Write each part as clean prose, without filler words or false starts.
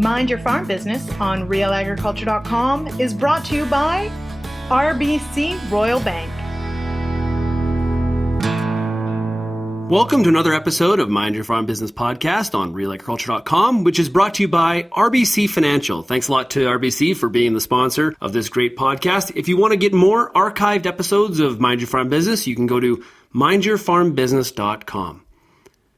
Mind Your Farm Business on realagriculture.com is brought to you by RBC Royal Bank. Welcome to another episode of Mind Your Farm Business podcast on realagriculture.com, which is brought to you by RBC Financial. Thanks a lot to RBC for being the sponsor of this great podcast. If you want to get more archived episodes of Mind Your Farm Business, you can go to mindyourfarmbusiness.com.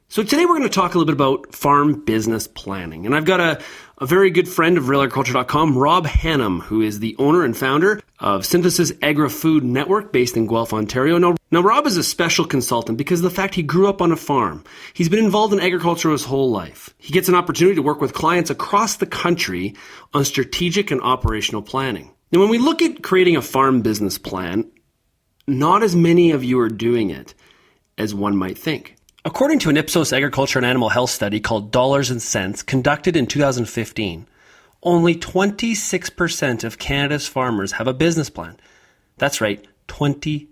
So today we're going to talk a little bit about farm business planning. And I've got a very good friend of realagriculture.com, Rob Hannam, who is the owner and founder of Synthesis Agri-Food Network based in Guelph, Ontario. Now, Rob is a special consultant because of the fact he grew up on a farm. He's been involved in agriculture his whole life. He gets an opportunity to work with clients across the country on strategic and operational planning. Now, when we look at creating a farm business plan, not as many of you are doing it as one might think. According to an Ipsos agriculture and animal health study called Dollars and Cents conducted in 2015, only 26% of Canada's farmers have a business plan. That's right, 26%.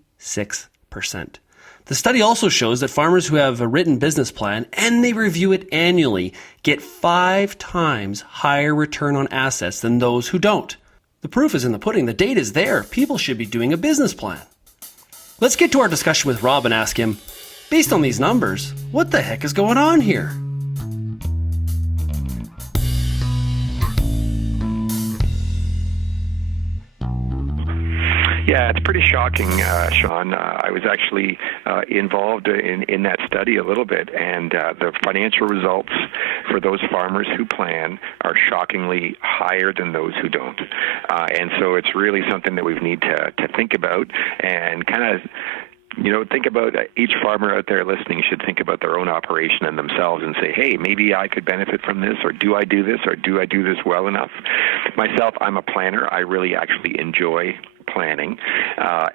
The study also shows that farmers who have a written business plan and they review it annually get 5 times higher return on assets than those who don't. The proof is in the pudding. The data is there. People should be doing a business plan. Let's get to our discussion with Rob and ask him, based on these numbers, what the heck is going on here? Yeah, it's pretty shocking, Sean. I was actually involved in that study a little bit, and the financial results for those farmers who plan are shockingly higher than those who don't. And so it's really something that we need to think about and kind of think about each farmer out there listening should think about their own operation and themselves and say, hey, maybe I could benefit from this, or do I do this, or do I do this well enough? Myself, I'm a planner. I really actually enjoy planning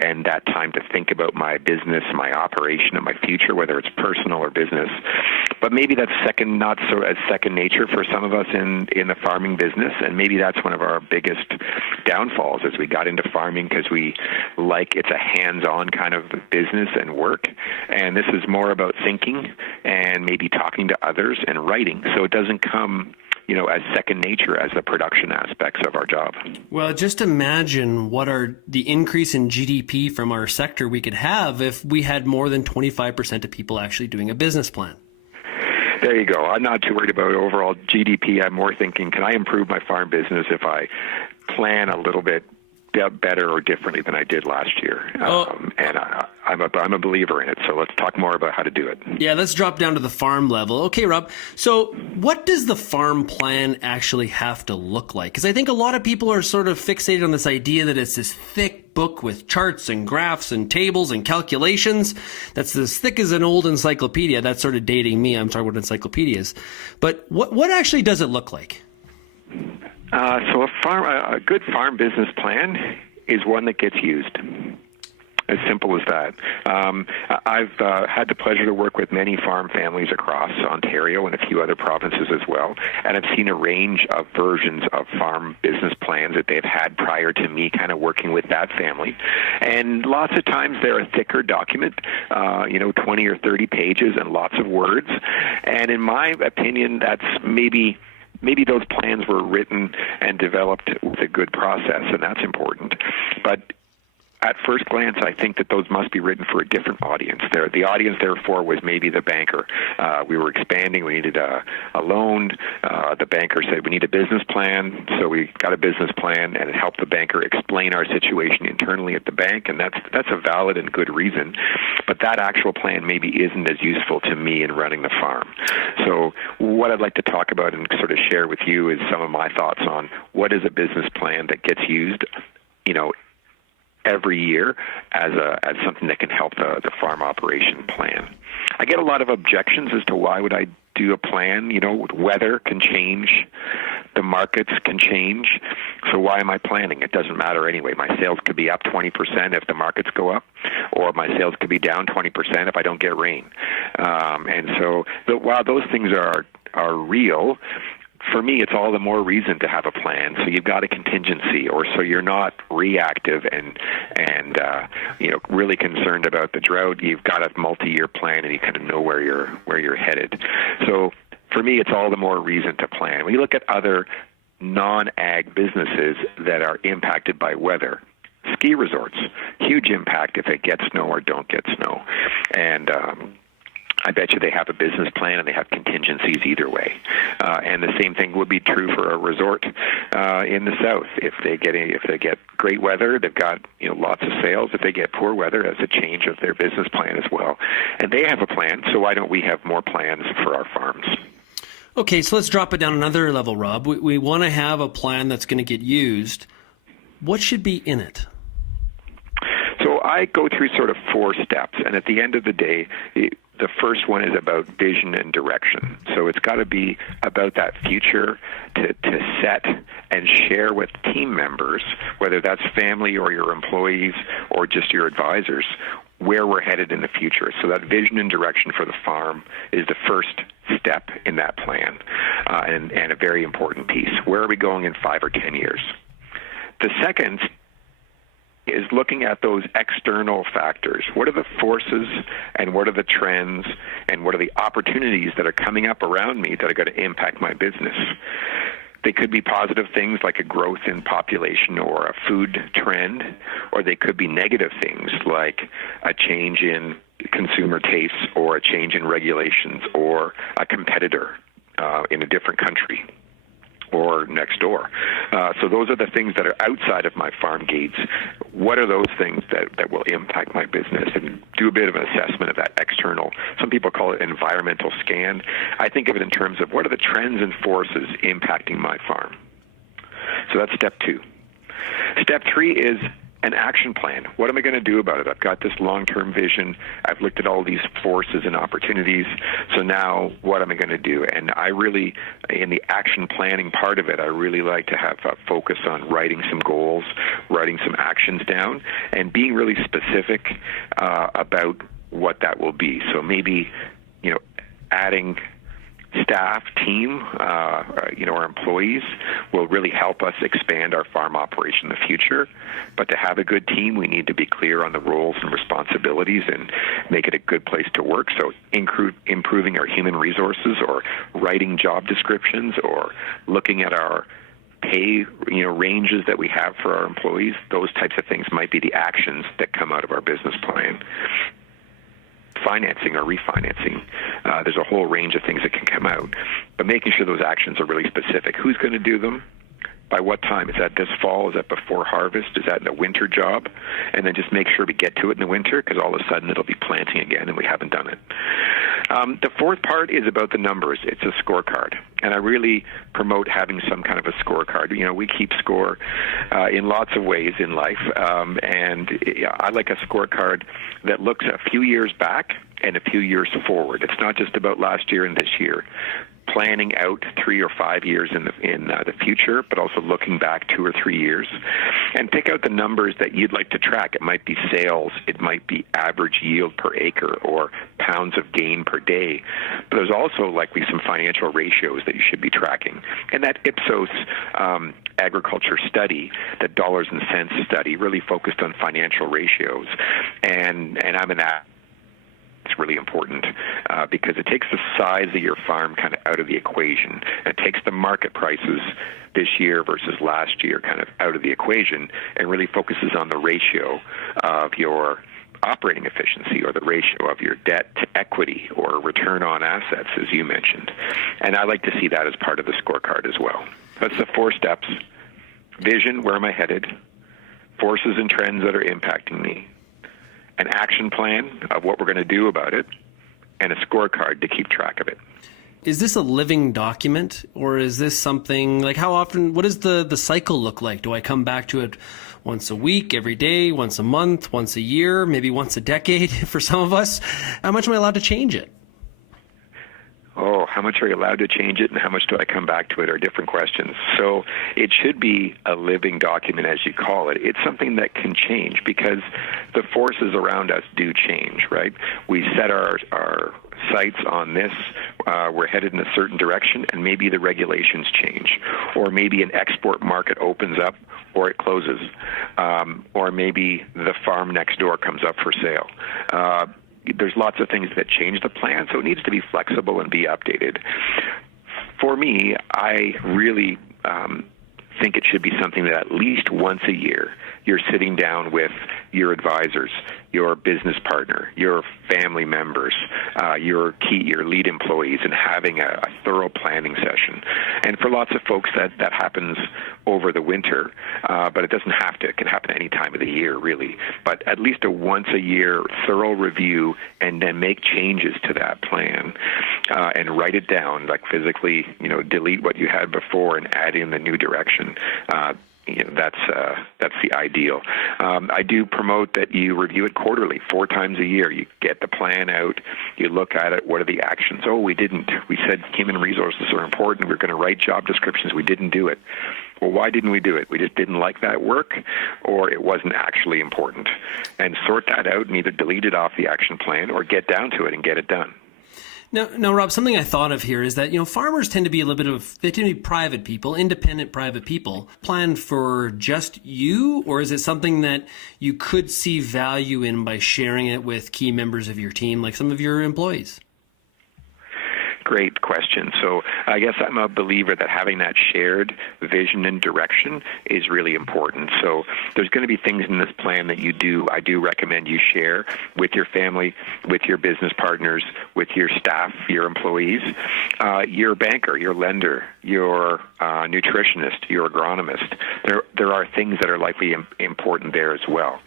and that time to think about my business, my operation, and my future, whether it's personal or business. But maybe that's not so as second nature for some of us in the farming business, and maybe that's one of our biggest downfalls as we got into farming because it's a hands-on kind of business and work, and this is more about thinking and maybe talking to others and writing, so it doesn't come as second nature as the production aspects of our job. Well, just imagine what the increase in GDP from our sector we could have if we had more than 25% of people actually doing a business plan. There you go. I'm not too worried about overall GDP. I'm more thinking, can I improve my farm business if I plan a little bit better or differently than I did last year? And I'm a believer in it. So let's talk more about how to do it. Yeah, let's drop down to the farm level. Okay, Rob. So what does the farm plan actually have to look like? Because I think a lot of people are sort of fixated on this idea that it's this thick book with charts and graphs and tables and calculations that's as thick as an old encyclopedia. That's sort of dating me. I'm talking about encyclopedias. But what actually does it look like? So a good farm business plan is one that gets used. As simple as that. I've had the pleasure to work with many farm families across Ontario and a few other provinces as well, and I've seen a range of versions of farm business plans that they've had prior to me kind of working with that family. And lots of times they're a thicker document, 20 or 30 pages and lots of words. And in my opinion, that's maybe those plans were written and developed with a good process, and that's important. But at first glance, I think that those must be written for a different audience. The audience, therefore, was maybe the banker. We were expanding. We needed a loan. The banker said, we need a business plan. So we got a business plan, and it helped the banker explain our situation internally at the bank, and that's a valid and good reason. But that actual plan maybe isn't as useful to me in running the farm. So what I'd like to talk about and sort of share with you is some of my thoughts on what is a business plan that gets used, every year as something that can help the farm operation plan. I get a lot of objections as to why would I do a plan. Weather can change, the markets can change, so why am I planning? It doesn't matter anyway. My sales could be up 20% if the markets go up, or my sales could be down 20% if I don't get rain. And so while those things are real, for me, it's all the more reason to have a plan. So you've got a contingency, or so you're not reactive and really concerned about the drought. You've got a multi-year plan, and you kind of know where you're headed. So for me, it's all the more reason to plan. When you look at other non-ag businesses that are impacted by weather, ski resorts, huge impact if they get snow or don't get snow. And I bet you they have a business plan and they have contingencies either way. And the same thing would be true for a resort in the south. If they get great weather, they've got lots of sales. If they get poor weather, that's a change of their business plan as well. And they have a plan, so why don't we have more plans for our farms? Okay, so let's drop it down another level, Rob. We want to have a plan that's going to get used. What should be in it? So I go through sort of 4 steps, and at the end of the day, the first one is about vision and direction. So it's got to be about that future to set and share with team members, whether that's family or your employees or just your advisors, where we're headed in the future. So that vision and direction for the farm is the first step in that plan, and a very important piece. Where are we going in 5 or 10 years? The second is looking at those external factors. What are the forces and what are the trends and what are the opportunities that are coming up around me that are going to impact my business? They could be positive things like a growth in population or a food trend, or they could be negative things like a change in consumer tastes or a change in regulations or a competitor in a different country or next door. So those are the things that are outside of my farm gates. What are those things that will impact my business? And do a bit of an assessment of that external. Some people call it environmental scan. I think of it in terms of what are the trends and forces impacting my farm. So that's step 2. Step 3 is an action plan. What am I going to do about it? I've got this long-term vision. I've looked at all these forces and opportunities. So now what am I going to do? And I really, in the action planning part of it, I really like to have a focus on writing some goals, writing some actions down, and being really specific about what that will be. So maybe, adding staff, team, our employees will really help us expand our farm operation in the future. But to have a good team, we need to be clear on the roles and responsibilities and make it a good place to work. So improving our human resources or writing job descriptions or looking at our pay ranges that we have for our employees, those types of things might be the actions that come out of our business plan. Financing or refinancing, there's a whole range of things that can come out, but making sure those actions are really specific. Who's going to do them? By what time? Is that this fall? Is that before harvest? Is that in a winter job? And then just make sure we get to it in the winter, because all of a sudden it'll be planting again and we haven't done it. The fourth part is about the numbers. It's a scorecard. And I really promote having some kind of a scorecard. We keep score in lots of ways in life. And I like a scorecard that looks a few years back and a few years forward. It's not just about last year and this year. Planning out 3 or 5 years in the future, but also looking back 2 or 3 years, and pick out the numbers that you'd like to track. It might be sales, it might be average yield per acre, or pounds of gain per day. But there's also likely some financial ratios that you should be tracking. And that Ipsos agriculture study, that dollars and cents study, really focused on financial ratios. And I'm an It's really important because it takes the size of your farm kind of out of the equation. It takes the market prices this year versus last year kind of out of the equation and really focuses on the ratio of your operating efficiency or the ratio of your debt to equity or return on assets, as you mentioned. And I like to see that as part of the scorecard as well. That's the 4 steps. Vision, where am I headed? Forces and trends that are impacting me. An action plan of what we're going to do about it, and a scorecard to keep track of it. Is this a living document, or is this something like how often, what does the cycle look like? Do I come back to it once a week, every day, once a month, once a year, maybe once a decade for some of us? How much am I allowed to change it? Oh, how much are you allowed to change it and how much do I come back to it are different questions. So it should be a living document, as you call it. It's something that can change because the forces around us do change, right? We set our sights on this, we're headed in a certain direction, and maybe the regulations change, or maybe an export market opens up or it closes, or maybe the farm next door comes up for sale. there's lots of things that change the plan, so it needs to be flexible and be updated. For me, I really think it should be something that at least once a year you're sitting down with your advisors, your business partner, your family members, your lead employees, and having a thorough planning session. And for lots of folks, that happens over the winter, but it doesn't have to. It can happen any time of the year, really. But at least a once a year thorough review, and then make changes to that plan and write it down, like physically, delete what you had before and add in the new direction. That's the ideal. I do promote that you review it quarterly, 4 times a year. You get the plan out, you look at it, what are the actions? Oh, we didn't. We said human resources are important. We're going to write job descriptions. We didn't do it. Well, why didn't we do it? We just didn't like that work, or it wasn't actually important. And sort that out and either delete it off the action plan or get down to it and get it done. Now, Rob, something I thought of here is that, farmers tend to be they tend to be private people, independent private people. Plan for just you, or is it something that you could see value in by sharing it with key members of your team, like some of your employees? Great question. So I guess I'm a believer that having that shared vision and direction is really important. So there's going to be things in this plan that I do recommend you share with your family, with your business partners, with your staff, your employees, your banker, your lender, your nutritionist, your agronomist. There are things that are likely important there as well.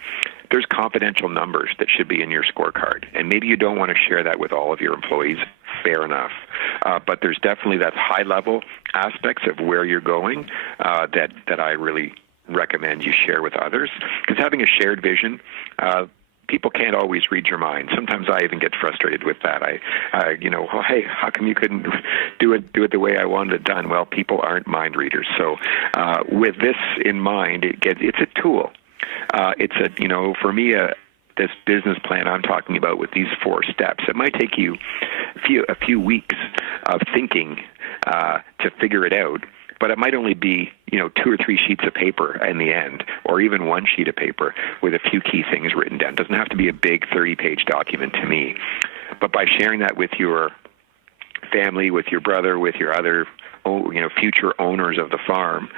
There's confidential numbers that should be in your scorecard, and maybe you don't want to share that with all of your employees. Fair enough. But there's definitely that high-level aspects of where you're going that I really recommend you share with others. Because having a shared vision, people can't always read your mind. Sometimes I even get frustrated with that. Hey, how come you couldn't do it the way I wanted it done? Well, people aren't mind readers. So with this in mind, it's a tool. For me, this business plan I'm talking about with these 4 steps, it might take you a few weeks of thinking to figure it out, but it might only be 2 or 3 sheets of paper in the end, or even 1 sheet of paper with a few key things written down. It doesn't have to be a big 30-page document to me, but by sharing that with your family, with your brother, with your other future owners of the farm,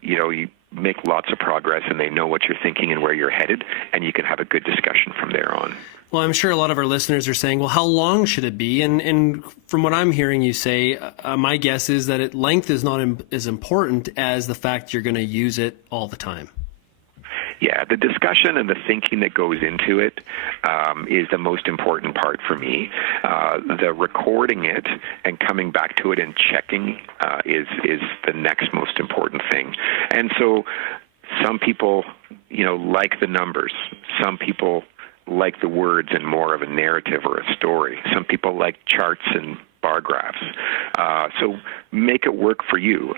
you make lots of progress, and they know what you're thinking and where you're headed, and you can have a good discussion from there on. Well, I'm sure a lot of our listeners are saying, well, how long should it be? And from what I'm hearing you say, my guess is that length is not as important as the fact you're going to use it all the time. Yeah, the discussion and the thinking that goes into it is the most important part for me. The recording it and coming back to it and checking is the next most important thing. And so some people, like the numbers. Some people like the words and more of a narrative or a story. Some people like charts and bar graphs. So make it work for you.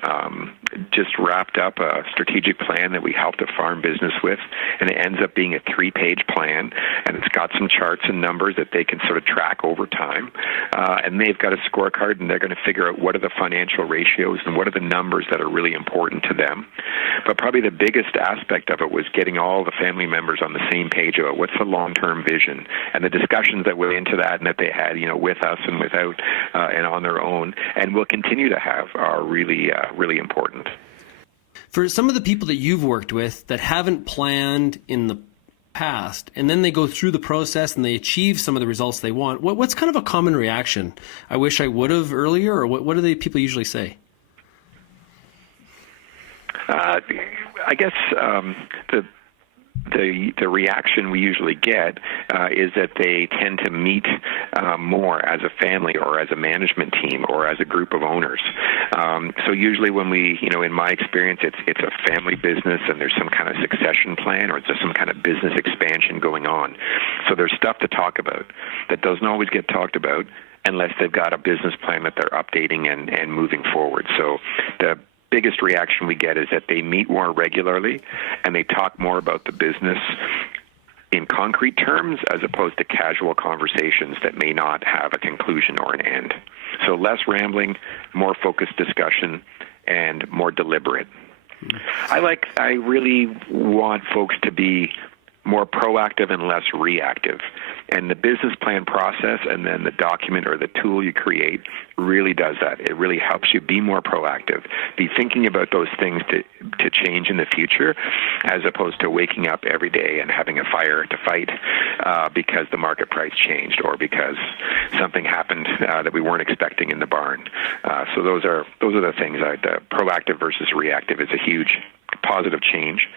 Just wrapped up a strategic plan that we helped a farm business with, and it ends up being a 3-page plan, and it's got some charts and numbers that they can sort of track over time. And they've got a scorecard, and they're going to figure out what are the financial ratios and what are the numbers that are really important to them. But probably the biggest aspect of it was getting all the family members on the same page about what's the long-term vision, and the discussions that went into that and that they had, with us and without and on their own, and will continue to have, are really, really important. For some of the people that you've worked with that haven't planned in the past, and then they go through the process and they achieve some of the results they want, what's kind of a common reaction? I wish I would have earlier, or what do people usually say? I guess the reaction we usually get is that they tend to meet more as a family or as a management team or as a group of owners. So usually when we, in my experience, it's a family business and there's some kind of succession plan or there's some kind of business expansion going on. So there's stuff to talk about that doesn't always get talked about unless they've got a business plan that they're updating and moving forward. So the biggest reaction we get is that they meet more regularly and they talk more about the business in concrete terms as opposed to casual conversations that may not have a conclusion or an end. So less rambling, more focused discussion, and more deliberate. I really want folks to be more proactive and less reactive. And the business plan process and then the document or the tool you create really does that. It really helps you be more proactive, be thinking about those things to change in the future, as opposed to waking up every day and having a fire to fight because the market price changed or because something happened that we weren't expecting in the barn. So those are the things. Proactive versus reactive is a huge positive change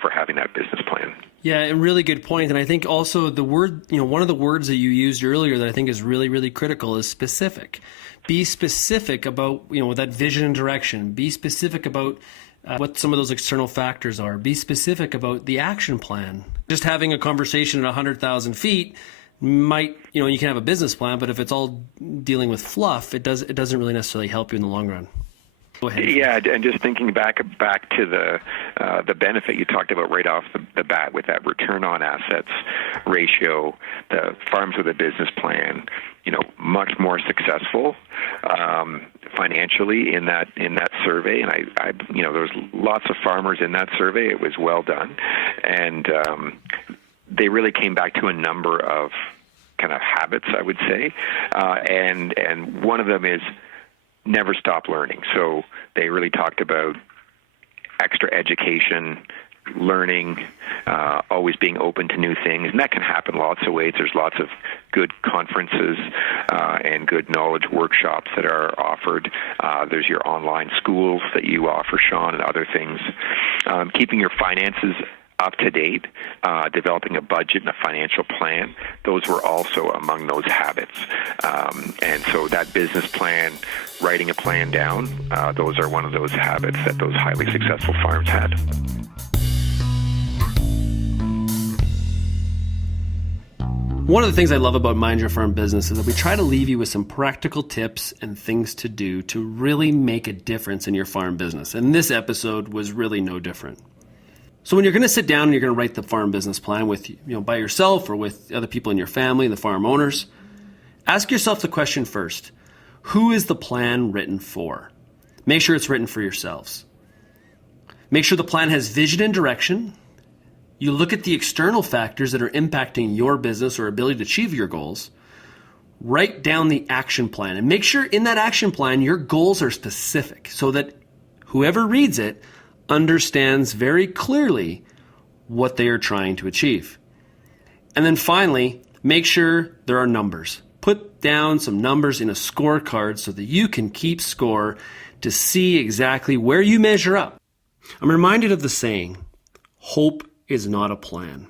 for having that business plan. Yeah, a really good point. And I think also the word, one of the words that you used earlier that I think is really, really critical is specific. Be specific about, that vision and direction. Be specific about what some of those external factors are. Be specific about the action plan. Just having a conversation at 100,000 feet might, you can have a business plan, but if it's all dealing with fluff, it doesn't really necessarily help you in the long run. Go ahead. Yeah, and just thinking back to the benefit you talked about right off the bat with that return on assets ratio, the farms with a business plan, much more successful financially in that survey. And I there was lots of farmers in that survey. It was well done, and they really came back to a number of kind of habits, I would say, and one of them is never stop learning. So they really talked about extra education, learning, always being open to new things. And that can happen lots of ways. There's lots of good conferences and good knowledge workshops that are offered. There's your online schools that you offer, Sean, and other things. Keeping your finances up to date, developing a budget and a financial plan, those were also among those habits. And so that business plan, writing a plan down, those are one of those habits that those highly successful farms had. One of the things I love about Mind Your Farm Business is that we try to leave you with some practical tips and things to do to really make a difference in your farm business. And this episode was really no different. So when you're going to sit down and you're going to write the farm business plan with, by yourself or with other people in your family, the farm owners, ask yourself the question first: who is the plan written for? Make sure it's written for yourselves. Make sure the plan has vision and direction. You look at the external factors that are impacting your business or ability to achieve your goals. Write down the action plan and make sure in that action plan your goals are specific so that whoever reads it understands very clearly what they are trying to achieve. And then finally, make sure there are numbers. Put down some numbers in a scorecard so that you can keep score to see exactly where you measure up. I'm reminded of the saying, hope is not a plan.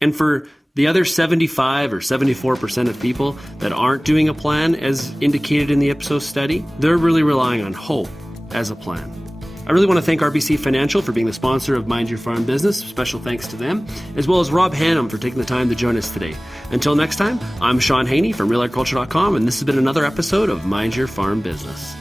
And for the other 75 or 74% of people that aren't doing a plan, as indicated in the Ipsos study, they're really relying on hope as a plan. I really want to thank RBC Financial for being the sponsor of Mind Your Farm Business. Special thanks to them, as well as Rob Hannam for taking the time to join us today. Until next time, I'm Sean Haney from RealAgriculture.com, and this has been another episode of Mind Your Farm Business.